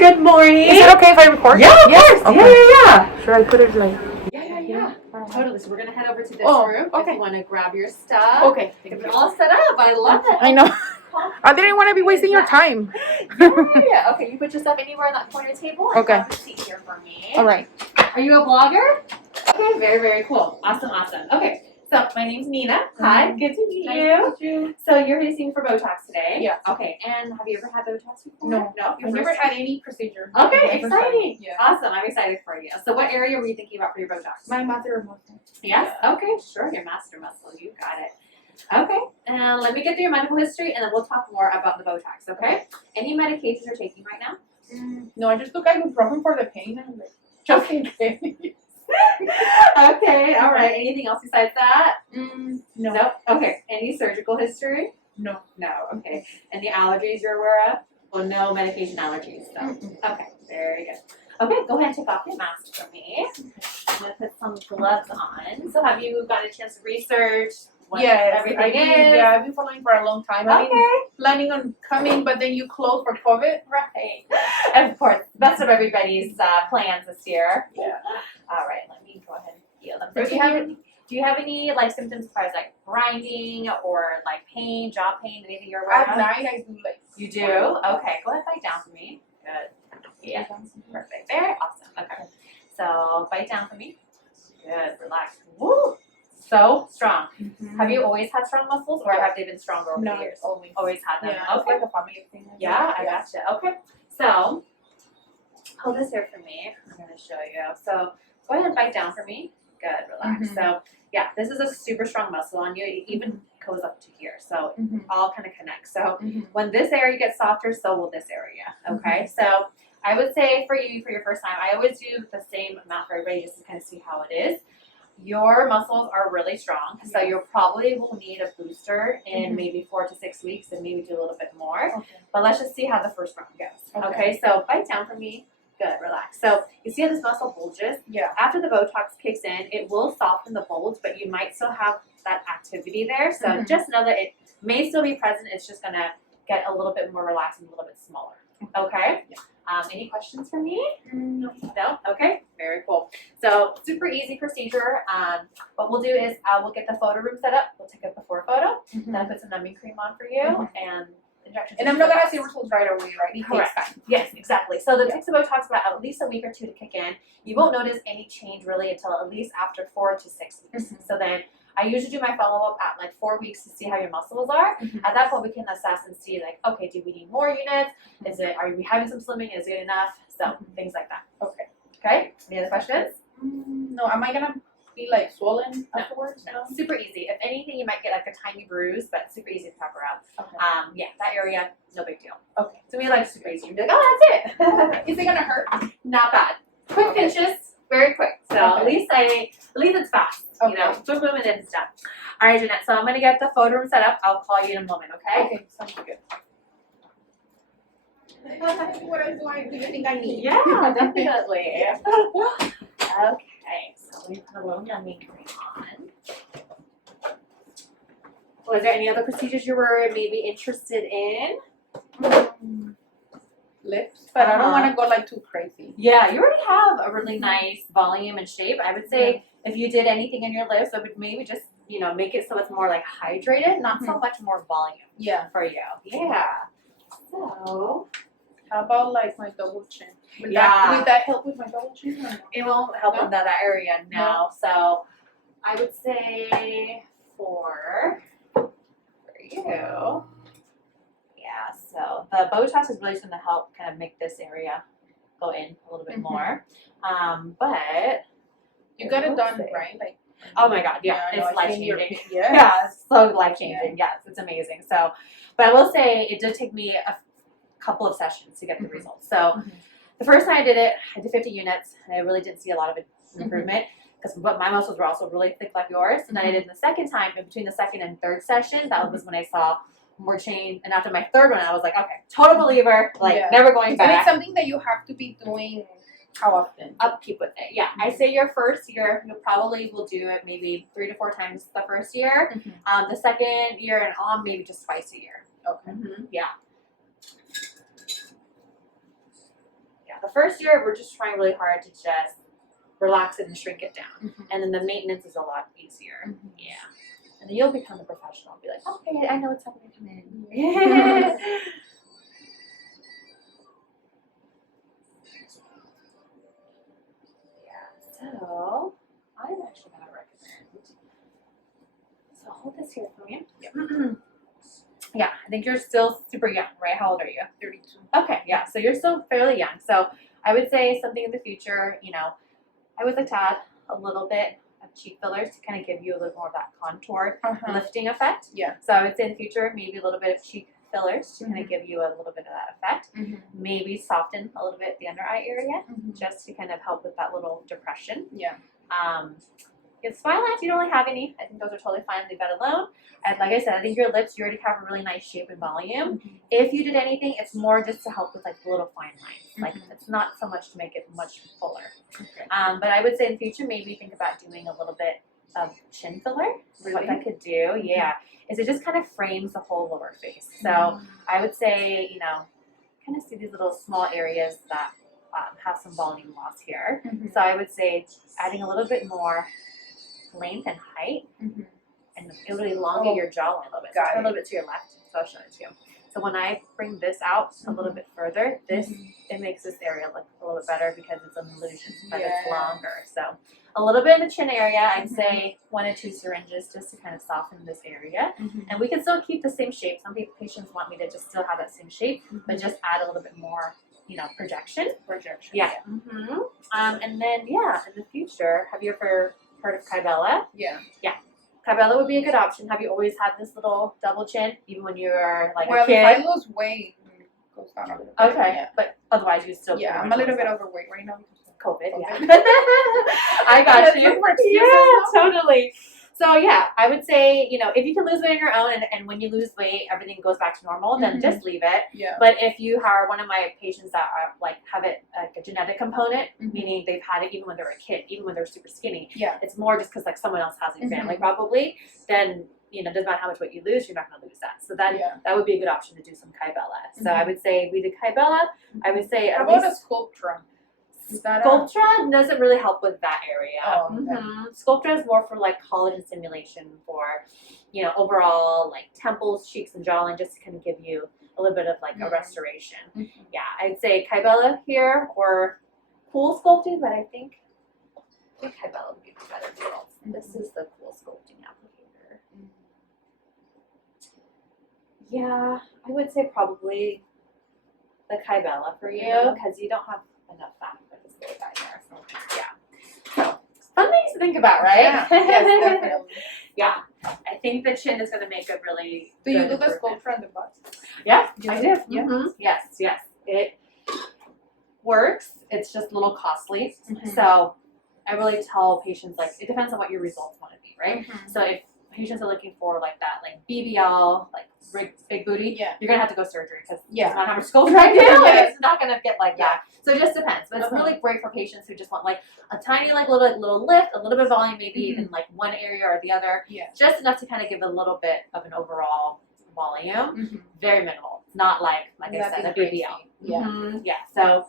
good morning. Is it okay if I record? Yeah, of course. Okay. Yeah. Should I put it like? Yeah. Totally. So we're gonna head over to this room. Okay. If you want to grab your stuff. Okay. If it's all set up, I love it. I know. I didn't want to be wasting your time. Yeah. Okay. You put your stuff anywhere on that corner table. Okay. Have a seat here for me. All right. Are you a blogger? Okay. Very cool. Awesome. Okay. So my name's Nina. Hi. Good to meet you. So you're here to see me for Botox today. Yeah. Okay. And have you ever had Botox before? No. I've never had any procedure. Okay. Exciting. Yeah. Awesome. I'm excited for you. So what area were you thinking about for your Botox? My masseter muscle. Yes? Okay, sure. Your masseter muscle. You got it. Okay. And let me get through your medical history and then we'll talk more about the Botox, okay? Any medications you're taking right now? No, I just took ibuprofen for the pain and like, just in case. Okay, all right. Anything else besides that? No. Nope. Okay. Any surgical history? No. No. Okay. Any allergies you're aware of? Well, no medication allergies, so. Okay, very good. Okay, go ahead and take off your mask for me. I'm going to put some gloves on. So have you gotten a chance to research what everything is? Yeah, I've been following for a long time. I've been planning on coming, but then you closed for COVID. Right. Of course, best of everybody's plans this year. Yeah. All right, let me go ahead and feel them. So do you have any like symptoms as far as like grinding or like pain, jaw pain, anything you're aware of? At night I do like. You do? Okay, go ahead and bite down for me. Good. Yeah. Perfect. Very awesome. Okay. So bite down for me. Good. Relax. Woo! So strong. Have you always had strong muscles or have they been stronger over the years? Always had them. Yeah. Okay. It's like a family thing. Yeah, I gotcha. Okay. So hold this here for me. I'm going to show you. So go ahead and bite down for me. Good. Relax. So yeah, this is a super strong muscle on you. It even goes up to here. So all kind of connects. So when this area gets softer, so will this area. Okay. So I would say for you, for your first time, I always do the same amount for everybody just to kind of see how it is. Your muscles are really strong, so you probably will need a booster in maybe 4 to 6 weeks and maybe do a little bit more. Okay. But let's just see how the first round goes. Okay, so bite down for me. Good, relax. So you see how this muscle bulges? Yeah. After the Botox kicks in, it will soften the bulge, but you might still have that activity there. So just know that it may still be present. It's just going to get a little bit more relaxed and a little bit smaller. Okay? Yeah. Any questions for me? No? Okay. Very cool. So super easy procedure. What we'll do is we'll get the photo room set up. We'll take a before photo. Then I'll put some numbing cream on for you and injections. And I'm not going to see results right away, right? It takes time. Yes, exactly. So the takes about talks about at least a week or 2 to kick in. You won't notice any change really until at least after 4 to 6 weeks. So then I usually do my follow-up at like 4 weeks to see how your muscles are. At that point, we can assess and see like, okay, do we need more units? Are we having some slimming? Is it enough? So things like that. Okay. Any other questions? No. Am I gonna be like swollen afterwards? No. Super easy. If anything, you might get like a tiny bruise, but super easy to cover up. Yeah, that area, no big deal. Okay. So we like super easy. You'll be like, oh, that's it. Is it gonna hurt? Not bad. Quick pinches, very quick. So at least it's fast. You know, boom, boom, and then it's done. All right, Jeanette. So I'm gonna get the photo room set up. I'll call you in a moment. Okay? Okay. Sounds good. What else do you think I need? Yeah, definitely. Okay, so we put a little numbing cream on. Was there any other procedures you were maybe interested in? Lips, but I don't want to go like too crazy. Yeah, you already have a really nice volume and shape. I would say if you did anything in your lips, I would maybe just, make it so it's more like hydrated, not so much more volume. Yeah, for you. Yeah. So, how about like my double chin? Would that help with my double chin? Or no? It won't help in that area now. So I would say for you, so the Botox is really just going to help kind of make this area go in a little bit more. But you got it done, right? Like, oh my God, yeah, it's life changing. Yeah, it's so life changing. Yes, it's amazing. So, but I will say it did take me a couple of sessions to get the results. So the first time I did it, I did 50 units and I really didn't see a lot of improvement because my muscles were also really thick like yours. And then I did the second time, in between the second and third session, that was when I saw more change. And after my third one, I was like, okay, total believer, never going back. And it's something that you have to be doing how often? Upkeep with it. Yeah, I say your first year, you probably will do it maybe 3 to 4 times the first year. The second year and on, maybe just twice a year. Okay. Yeah. first year, we're just trying really hard to just relax it and shrink it down. Mhm. And then the maintenance is a lot easier. Mhm. Yeah. And then you'll become a professional and be like, okay, I know what's happening to me. So, I'm actually going to recommend. So, hold this here for me. Yep. Yeah, I think you're still super young, right? How old are you? 32. Okay, yeah, so you're still fairly young. So, I would say something in the future, you know, I would like to add a little bit of cheek fillers to kind of give you a little more of that contour lifting effect. Yeah. So, I would say in the future, maybe a little bit of cheek fillers to kind Mhm. of give you a little bit of that effect. Maybe soften a little bit the under eye area just to kind of help with that little depression. Yeah. If smile lines, you don't really have any. I think those are totally fine. Leave that alone. And like I said, I think your lips, you already have a really nice shape and volume. If you did anything, it's more just to help with like the little fine lines. Like it's not so much to make it much fuller. Okay. But I would say in the future, maybe think about doing a little bit of chin filler. Really? What that could do, yeah, is it just kind of frames the whole lower face. So I would say, you know, kind of see these little small areas that have some volume loss here. So I would say adding a little bit more length and height, and it would elongate your jawline a little bit. So turn a little bit to your left, so I'll show it to you. So when I bring this out a little bit further, this it makes this area look a little bit better because it's an illusion, but it's longer. So a little bit in the chin area, I'd say 1 or 2 syringes just to kind of soften this area. And we can still keep the same shape. Some patients want me to just still have that same shape, but just add a little bit more, you know, projection. Yeah. And then, yeah, in the future, have you ever heard of Kybella? Yeah. Kybella would be a good option. Have you always had this little double chin, even when you were like Well, a kid? if I lose weight, it goes down a little bit. Okay, Yeah. but otherwise you still. Yeah, I'm a little bit overweight right now. COVID. Yeah. I got you. Yeah, totally. So yeah, I would say, you know, if you can lose weight on your own, and when you lose weight, everything goes back to normal, then just leave it. Yeah. But if you are one of my patients that are like have it like a genetic component, meaning they've had it even when they were a kid, even when they're super skinny. Yeah. It's more just because like someone else has it in your family probably. Then you know, doesn't matter how much weight you lose, you're not going to lose that. So that would be a good option to do some Kybella. So I would say we did Kybella. I would say how at about least a sCULPTRA? sCULPTRA doesn't really help with that area. Oh, okay. sCULPTRA is more for like collagen stimulation for, you know, overall like temples, cheeks, and jawline, just to kind of give you a little bit of like a restoration. Yeah, I'd say Kybella here or cool sculpting, but I think Kybella would be the better deal. This is the cool sculpting applicator. Yeah, I would say probably the Kybella for you because you don't have enough fat for this little guy there. So, yeah. So, fun things to think about, right? Yeah. Yes, definitely. Yeah. I think the chin is going to make a really Do you good do the improvement. sCULPTRA on the butt? Yeah, You I do? do. Yeah. Yes, yes. It works. It's just a little costly. So, I really tell patients, like, it depends on what your results want to be, right? So, if patients are looking for, like, that, like, BBL, like, big booty, you're going to have to go surgery because that's not how much sculpture I do. It's not going to get like that. So, it just depends. But it's really great for patients who just want, like, a tiny, like, little lift, a little bit of volume, maybe even, like, one area or the other. Just enough to kind of give a little bit of an overall volume. Very minimal. Not like I said, a BBL. Yeah. So,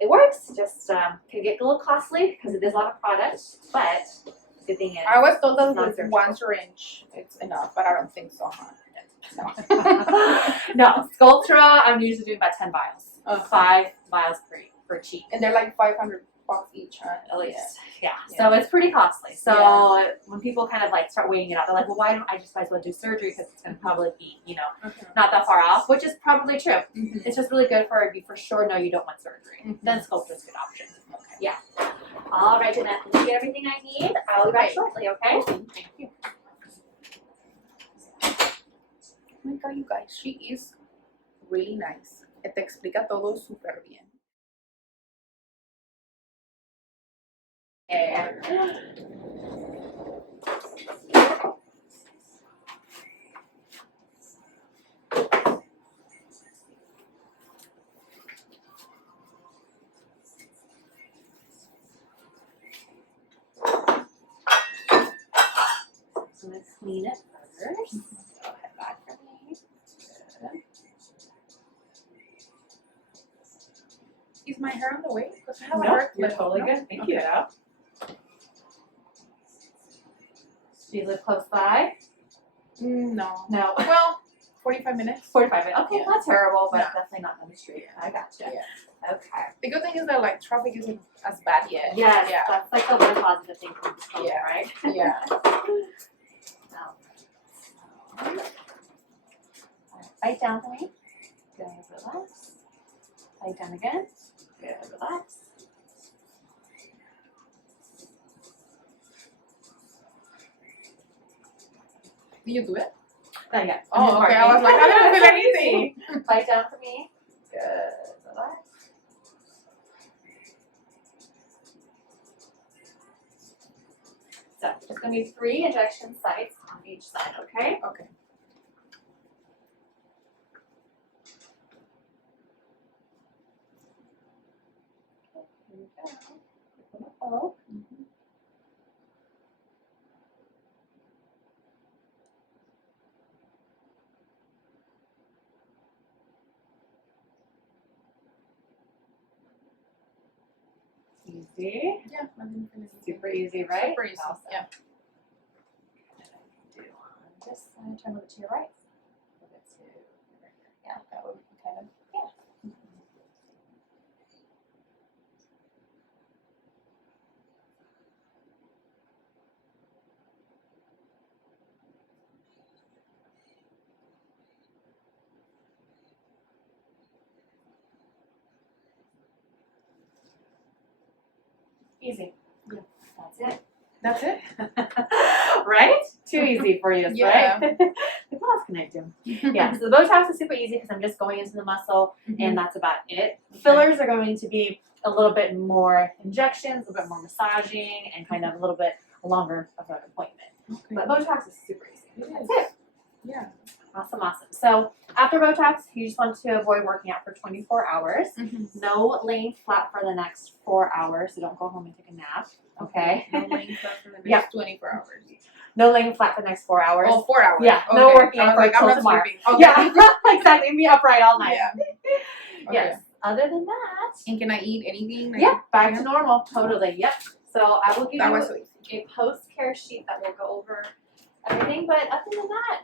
it works. Just can get a little costly because it is a lot of product, but the thing is, I was told that not with surgical. 1 syringe it's enough, but I don't think so. No, sCULPTRA, I'm usually doing about 10 vials. 5 vials per cheek. And they're like $500 each, huh? At least. Yeah. So it's pretty costly. So when people kind of like start weighing it out, they're like, well, why don't I just might as well do surgery because it's going to probably be, you know, not that far off, which is probably true. It's just really good for you for sure know you don't want surgery. Then sCULPTRA is a good option. Yeah. All right, Jeanette, let me get everything I need. I'll be back shortly, okay? Thank you. Oh my God, you guys, she is really nice. Te explica todo súper bien. So I'm going to clean it first. Go ahead back for me. Good. Is my hair on the way? Because I have a No, hair you're clip. totally No? good. Thank Okay. you. Do you live close by? No. No. Well, 45 minutes. 45 minutes. Okay, Yeah. not terrible, but No. definitely not on the street. I gotcha. Yeah. Okay. The good thing is that like traffic isn't as bad yet. Yes, Yeah. that's like the one positive thing from this COVID, Yeah. right? Yeah. Now, alright, bite down for me. Good, relax. Bite down again. Good, relax. Did you do it? Not yet. Oh, okay. I was like, I didn't feel anything. Bite down for me. Good, relax. So, there's going to be 3 injection sites on each side, okay? Okay. Here we go. Open up. Oh. Easy. Yeah, I didn't feel anything. Super easy, right? Super easy. Awesome. Yeah. Do on this side, turn a little to your right. A little bit to, yeah, that would kind of, yeah. Easy. Yeah. That's it. That's it? Right? Too easy for you, Yeah. right? Like, what else can I do? Yeah, so the Botox is super easy because I'm just going into the muscle and that's about it. Fillers are going to be a little bit more injections, a little bit more massaging, and kind of a little bit longer of an appointment. Okay. But Botox is super easy. It That's is. it. Yeah. Awesome, awesome. So after Botox, you just want to avoid working out for 24 hours. No laying flat for the next 4 hours, so don't go home and take a nap. Okay. No laying flat for the next Yeah. 24 hours. No laying flat for the next 4 hours. Oh, 4 hours. Yeah, no Okay. working I was out for like, I'm till not tomorrow. sleeping. Okay. Yeah, exactly. Be upright all night. Yeah. Okay. Yes. Other than that, And can I eat anything? Like, yeah, back to normal. Totally. Yep. So I will give That you was so easy. a post-care sheet that will go over everything. But other than that,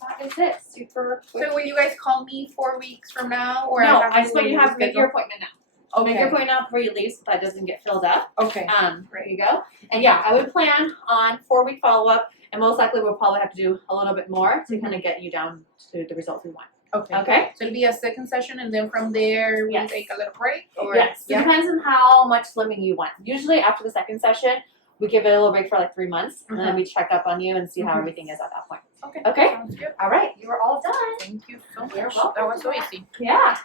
that is it. Super quick. So will you guys call me 4 weeks from now? Or No, have I just want you to have to make schedule? your appointment now. Oh, make your Okay. appointment now before you leave so that doesn't get filled up. Okay. There you go. And yeah, I would plan on 4-week follow-up, and most likely we'll probably have to do a little bit more to kind of get you down to the results we want. Okay. Okay? So it'll be a second session, and then from there we Yes. take a little break? Or Yes. It Yeah. depends on how much slimming you want. Usually after the second session, we give it a little break for like 3 months, and then we check up on you and see how Mhm. everything is at that point. Okay. Okay? Sounds good. All right. You are all done. Thank you so much. You're welcome. That was so easy. Yeah.